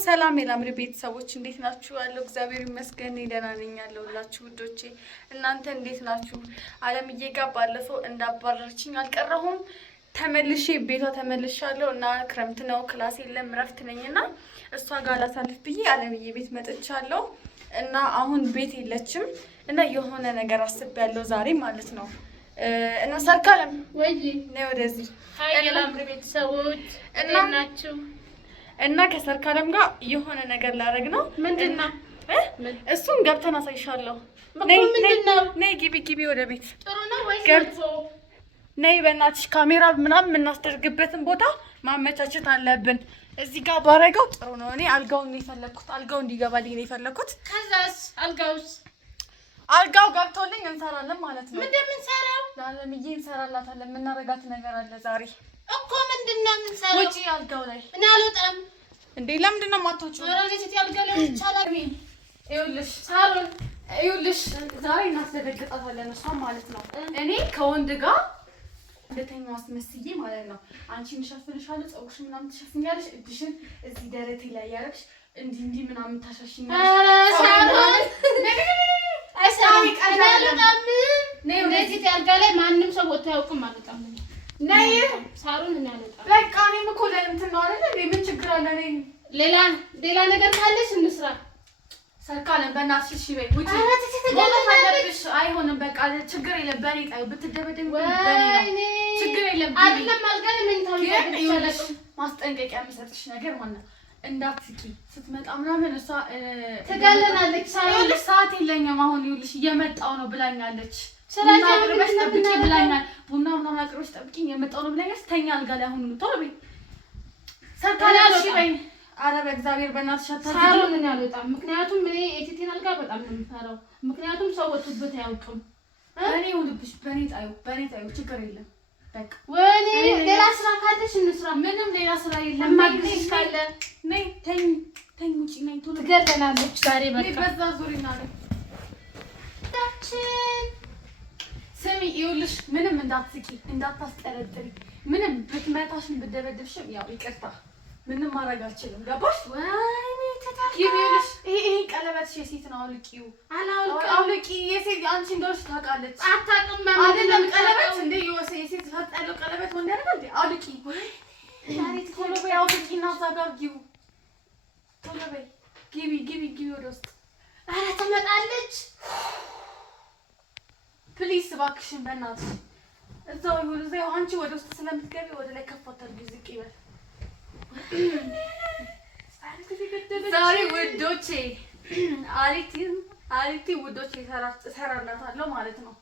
ሰላም የላምሪ ቤተሰቦች እንዴት ናችሁ? ያለው እግዚአብሔር ይመስገን ደህና ነኝ ያለሁላችሁ ውዶቼ። እናንተ እንዴት ናችሁ? አለምዬ ጋር ባለፈው እንዳባረረችኝ አልቀረሁም። ተመልሼ ቤቷ ተመልሻለሁ እና ክረምት ነው ክላስ የለም እረፍት ነኝና እሷ ጋር ላሳልፍ ብዬ አለምዬ ቤት መጥቻለሁ እና አሁን ቤት የለችም እና የሆነ ነገር አስቤያለሁ ዛሬ ማለት ነው። እና ሰርካለም ወይ ነው ወደዚህ የላምሪ ቤተሰቦች እና ናችሁ እና ከሰርካለም ጋር የሆነ ነገር ላደርግ ነው። ምንድነው? እሱን ገብተን አሳይሻለሁ። ነይ ግቢ ወደ ቤት። ጥሩ ነው ወይስ መጥፎ? ነይ በእናትሽ ካሜራ ምናምን የምናስደርግበትን ቦታ ማመቻቸት አለብን። እዚህ ጋር ባረገው ጥሩ ነው። እኔ አልጋውን ነው የፈለኩት። አልጋው እንዲገባልኝ ነው የፈለኩት። ከዛስ አልጋው ገብቶልኝ እንሰራለን ማለት ነው። ምንድን የምንሰራው? ለአለምዬ እንሰራላታለን። የምናረጋት ነገር አለ ዛሬ እኮ። ምንድነው የምንሰራው? ውጪ አልጋው ላይ እኔ አልወጣም። እንዴ ለምንድን ነው የማትወጪው? ወራጅት ያልጋ ላይ ይቻላል። ይኸውልሽ ሳሮን፣ ይኸውልሽ ዛሬ እናስደነግጣታለን እሷን ማለት ነው። እኔ ከወንድ ጋር እንደተኛው አስመስዬ ማለት ነው። አንቺን እሸፍንሻለሁ፣ ፀጉርሽን ምናምን ትሸፍኛለሽ፣ እጅሽን እዚህ ደረቴ ላይ ያደረግሽ እንዲህ ምናምን ታሻሽኛለሽ። ወደዚህ ያልጋ ላይ ማንም ሰው ወጥቶ አያውቅም። አልወጣም። ነይ ሳሩን እና አልወጣም። በቃ እኔም እኮ ለእንትን ነው አይደል? ምን ችግር አለ? እኔ ሌላ ነገር ካለሽ እንስራ። ሰርካለም በእናትሽ እሺ በይ። ውጪ አለብሽ። አይሆንም በቃ ችግር የለም። በእኔ ጣዩ ብትደበደብ በእኔ ነው ችግር የለም። አይደለም አልጋለ ምን ታውቂያለሽ? ማስጠንቀቂያ የሚሰጥሽ ነገር ማለት ነው እንዳትስቂ ስትመጣ ምናምን እሷ ትገለናለች። ይኸውልሽ ሰዓት የለኝም አሁን ይኸውልሽ እየመጣሁ ነው ብላኛለች። ስለዚህ አቅርበሽ ጠብቂ ብላኛል። ቡና ምናምን አቅርበሽ ጠብቂኝ የመጣሁ ነው ብላኛል። ተኛ አልጋ ላይ አሁን ቶሎ በይ ሰርካለም እሺ በይ። ኧረ በእግዚአብሔር በእናትሽ አታዝጊ። ሳሎን እኔ አልወጣም። ምክንያቱም እኔ የቲቲን አልጋ በጣም ነው የምፈራው። ምክንያቱም ሰው ወጥቶበት አያውቅም። እኔ ይኸውልሽ በእኔ ጣዩ ችግር የለም በቃ። ወይኔ ሌላ ስራ ካለሽ እንስራ። ምንም ሌላ ስራ የለም። ማግኘት ካለ ነይ ተኝ ውጪ ነይ ቶሎ ትገለናለች ዛሬ በቃ በዛ ዙሪና ነይ ስሚ ይኸውልሽ ምንም እንዳትስቂ እንዳታስጠረጥሪ። ምንም ብትመታሽም ብትደበድብሽም ያው ይቅርታ ምንም ማድረግ አልችልም። ገባሽ? ወይኔ ይኸውልሽ ይሄ ቀለበትሽ የሴት ነው። አውልቂው። አውልቂ። የሴት አንቺ እንደሆነሽ ታውቃለች። አታውቅም አይደለም ቀለበት እንደ የሴት ፈጥ ያለው ቀለበት ወንድ አይደል እንዴ? አውልቂ። ቶሎ በይ አውልቂና እዛ ጋር ግቡ። ቶሎ በይ ግቢ ወደ ውስጥ። ኧረ ትመጣለች። ፕሊስ እባክሽን በእናትሽ እዛው ይሁን። እዛው አንቺ ወደ ውስጥ ስለምትገቢ ወደ ላይ ከፍ አታድርጊ፣ ዝቅ ይበል። ዛሬ ውዶቼ አሪቲ ውዶቼ እሰራላታለሁ ማለት ነው።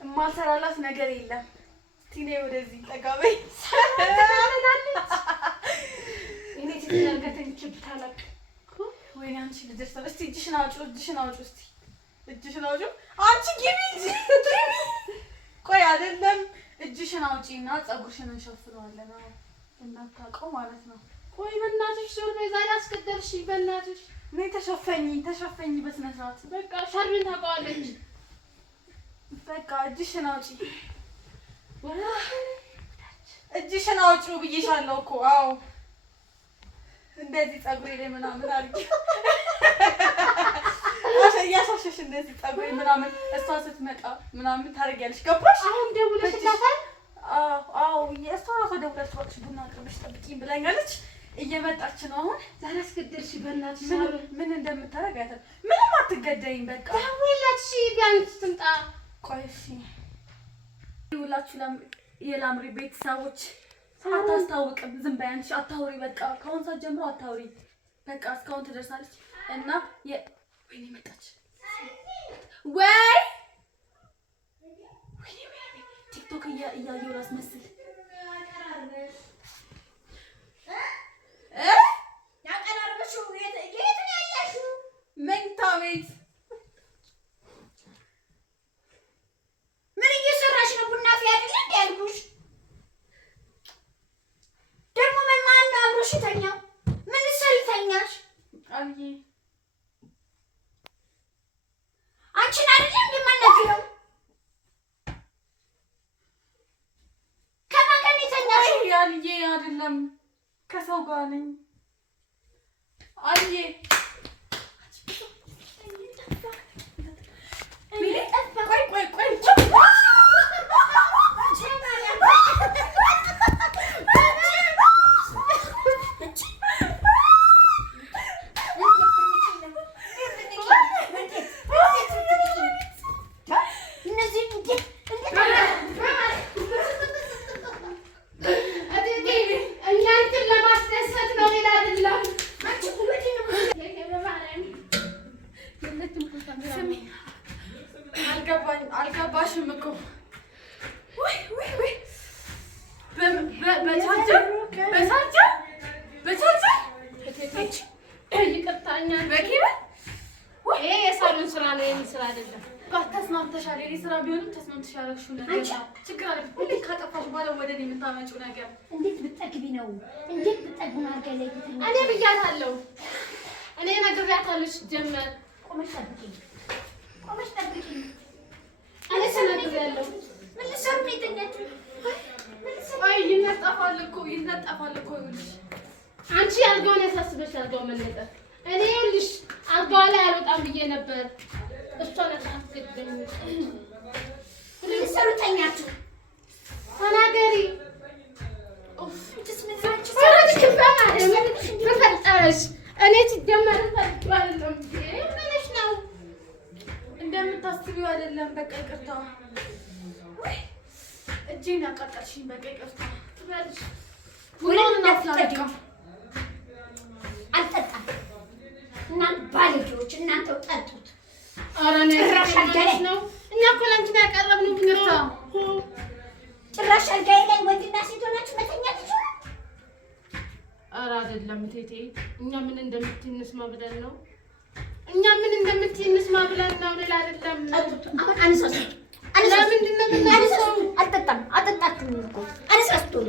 የማልሰራላት ነገር የለም። እስቲ ነይ ወደዚህ ጠጋ በይ። እኔ ትተናገተኝ ይችላል። ወይኔ አንቺ ልጅ እስቲ እጅሽን አውጪው እስቲ እጅሽን አውጪው። አንቺ ግቢ ቆይ አይደለም እጅሽን አውጪና ፀጉርሽን እንሸፍነዋለን። እናታውቀው ማለት ነው። ቆይ በእናትሽ ዞር በይ። ዛሬ አስቀደርሽ። በእናትሽ ነይ ተሸፈኝ በስነ ስርዓት። በቃ ሻርቢን ታውቀዋለች። በቃ እጅሽን አውጪ። እጅሽን አውጪው ብዬሻለሁ እኮ። አዎ እንደዚህ ፀጉሬ ላይ ምናምን አድርጊ። እያሻሸሽ እንደዚህ ፀጉሬ ምናምን እሷ ስትመጣ ምናምን ታደርጊያለሽ። ገባሽ? አሁን ደውለሽላታል? አዎ እሷ ራሷ ደውላለች። እባክሽ ቡና አቅርበሽ ጠብቂኝ ብላኛለች። እየመጣች ነው አሁን። ዛሬ አስገደልሽ። በእናትሽ ምን እንደምታደርግ አይተን ምንም አትገደይም። በቃ ደውለሽ ቢያንስ ትምጣ። ቆይ እሺ ይውላችሁ የላምሪ ቤተሰቦች አታስታውቅም። ዝም በይ አንቺ አታውሪ። በቃ ከአሁን ሰዓት ጀምሮ አታውሪ። በቃ እስካሁን ትደርሳለች እና ወይኔ መጣች። ወይ ቲክቶክ እያየሁ ላስመስል ያቀራረብሽው የት ነው ያለሽው? መኝታ ቤት። ምን እየሰራሽ ነው? ቡና ፊያድል እንደ ያልኩሽ ደግሞ ማን ነው አብሮሽ የተኛው? ምን ሰሪ ተኛሽ? አብዬ አንቺን አይደል እንደማናግረው? ከማን ጋር ነው የተኛሽው? አብዬ አይደለም ከሰው ጋር ነኝ። አልገባሽም እኮ ይሄ የሳሎን ስራ ነው፣ የኔ ስራ አይደለም። ተስማምተሻል። የኔ ስራ ቢሆንም ተስማምተሻል ያደረግሽው ነገር ችግር አለ። ሁሌ ካጠፋሽ በኋላ ወደ እኔ የምታመጪው ነገር እንዴት ብትጠግቢ ነው? እንዴት ብትጠግቢ ነው? አልጋ ላይ እኔ ብያታለሁ፣ እኔ ነግሬያታለሁ። ጀመር ቆመሽ ጠብቂኝ፣ ቆመሽ ጠብቂኝ። እኔ ስነግሬያለሁ። ምን ልትሰሩ ነው የተኛችው? አይ ይነጠፋል እኮ ይነጠፋል እኮ። ይኸውልሽ አንቺ አልጋውን ያሳስበሽ፣ አልጋው መነጠፍ። እኔ ይኸውልሽ አልጋዋ ላይ አልወጣም ብዬ ነበር። እሷ ለታስገደኝ። ምን ልትሰሩ ተኛችሁ? ተናገሪ። በፈጠረሽ እኔ ሲጀመር ታውቂዋለሁ። ምንሽ ነው? እንደምታስቢው አይደለም። በቃ ይቅርታ። ወይ እጄን ያቃጠልሽኝ። በቃ ይቅርታ ትበልሽ። ቡናውን እናፍላልኝ። አልጠጣም። እናንተ ባለጌዎች፣ እናንተው ጠጡት። ኧረ እኔ ነው እኛ እኮ ለአንቺ ነው ያቀረብነው። ይቅርታ። ጭራሽ አልጋዬ ላይ ወንድና ሴት ሆናችሁ መተኛት ይችላል? ኧረ አይደለም ቴቴ፣ እኛ ምን እንደምትይ እንስማ ብለን ነው። እኛ ምን እንደምትይ እንስማ ብለን ነው። ሌላ አይደለም። አሁን አንሳሱ። ለምንድን ነው የምናነሳው? አልጠጣም። አጠጣችሁኝ እኮ አነሳሱ። ቶሎ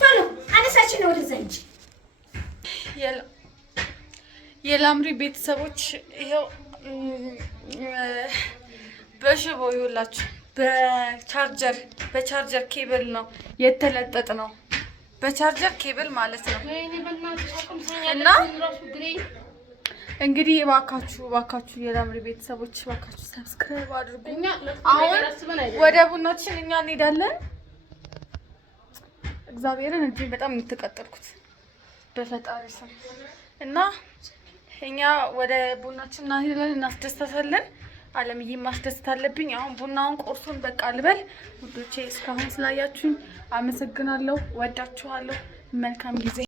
ቶሎ አነሳችን ነው ወደዛ እንጂ የላምሪ ቤተሰቦች ይኸው በሽቦ ይኸውላችሁ በቻርጀር ኬብል ነው የተለጠጥ ነው። በቻርጀር ኬብል ማለት ነው። እና እንግዲህ እባካችሁ የላምሪ ቤተሰቦች እባካችሁ ሰብስክራይብ አድርጉ። አሁን ወደ ቡናችን እኛ እንሄዳለን። እግዚአብሔርን እንጂ በጣም የምትቀጠልኩት በፈጣሪ ስም እና እኛ ወደ ቡናችን እንሄዳለን፣ እናስደስታታለን። አለምዬ ማስደስት አለብኝ። አሁን ቡናውን ቁርሱን በቃ ልበል ውዶቼ። እስካሁን ስላያችሁኝ አመሰግናለሁ። ወዳችኋለሁ። መልካም ጊዜ